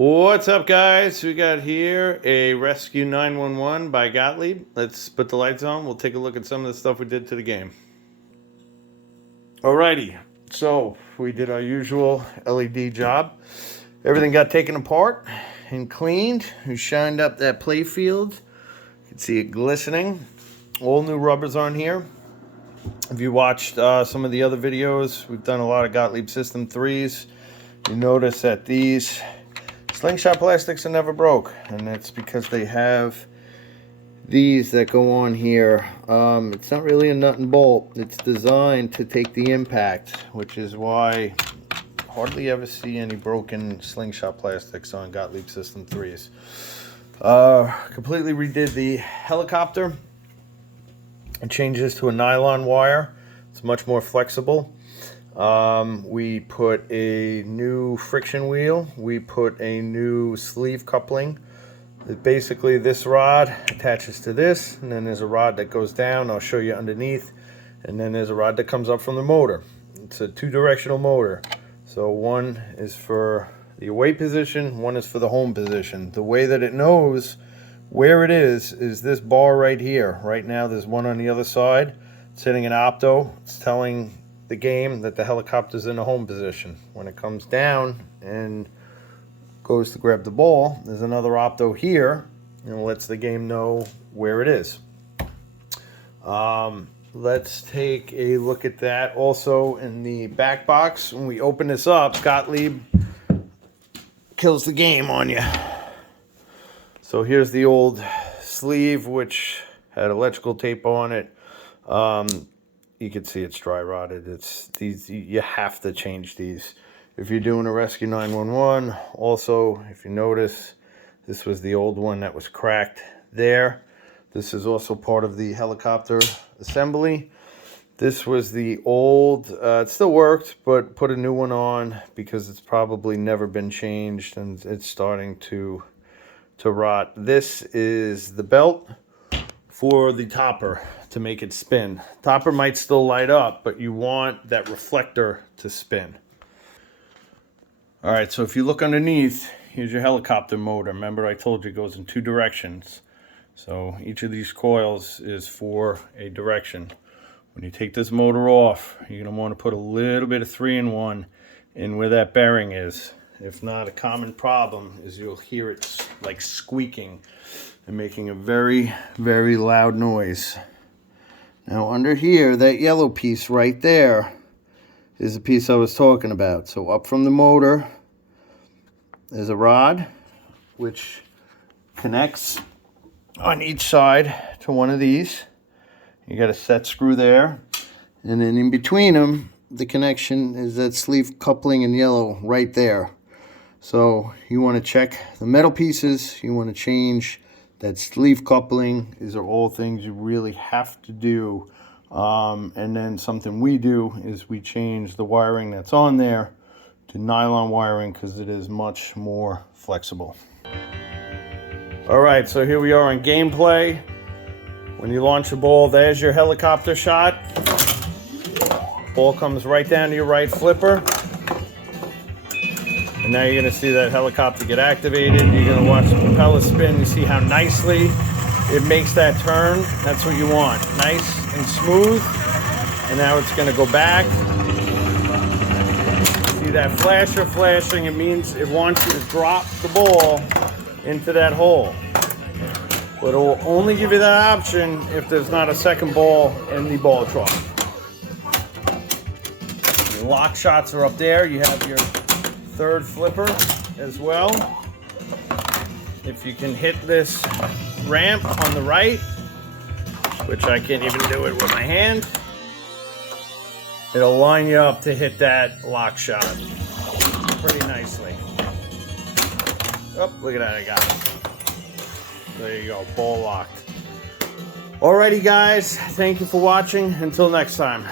What's up, guys? We got here a Rescue 911 by Gottlieb. Let's put the lights on. We'll take a look at some of the stuff we did to the game. Alrighty, so we did our usual LED job. Everything got taken apart and cleaned. We shined up that play field. You can see it glistening. All new rubbers on here. If you watched some of the other videos, we've done a lot of Gottlieb System 3s. You notice that these slingshot plastics are never broke, and that's because they have these that go on here. It's not really a nut and bolt. It's designed to take the impact, which is why hardly ever see any broken slingshot plastics on Gottlieb System 3s. Completely redid the helicopter. It changes to a nylon wire. It's much more flexible. We put a new friction wheel. We put a new sleeve coupling. Basically, this rod attaches to this, and then there's a rod that goes down. I'll show you underneath. And then there's a rod that comes up from the motor. It's a two-directional motor. So one is for the away position, one is for the home position. The way that it knows where it is this bar right here. Right now, there's one on the other side. It's hitting an opto. It's telling the game that the helicopter's in the home position. When it comes down and goes to grab the ball, there's another opto here, and it lets the game know where it is. Let's take a look at that. Also, in the back box, when we open this up, Gottlieb kills the game on you. So here's the old sleeve, which had electrical tape on it. You can see it's dry rotted. It's these, you have to change these if you're doing a Rescue 911. Also, if you notice, this was the old one that was cracked there. This is also part of the helicopter assembly. This was the old, it still worked, but put a new one on because it's probably never been changed and it's starting to rot. This is the belt for the topper to make it spin. Topper might still light up, but you want that reflector to spin. All right, so if you look underneath, here's your helicopter motor. Remember I told you it goes in two directions. So each of these coils is for a direction. When you take this motor off, you're gonna want to put a little bit of 3-in-1 in where that bearing is. If not, a common problem is you'll hear it like squeaking and making a very, very loud noise. Now under here, that yellow piece right there is the piece I was talking about. So up from the motor, there's a rod which connects on each side to one of these. You got a set screw there. And then in between them, the connection is that sleeve coupling in yellow right there. So you want to check the metal pieces, you want to change that sleeve coupling. These are all things you really have to do. And then something we do is we change the wiring that's on there to nylon wiring because it is much more flexible. All right, so here we are in gameplay. When you launch the ball, there's your helicopter shot. Ball comes right down to your right flipper. And now you're gonna see that helicopter get activated. You're gonna watch the propeller spin. You see how nicely it makes that turn. That's what you want, nice and smooth. And now it's gonna go back. See that flasher flashing? It means it wants you to drop the ball into that hole. But it will only give you that option if there's not a second ball in the ball trough. Your lock shots are up there. You have your third flipper as well. If you can hit this ramp on the right, which I can't even do it with my hand, it'll line you up to hit that lock shot pretty nicely. Oh, look at that, I got it. There you go, ball locked. Alrighty guys, thank you for watching. Until next time.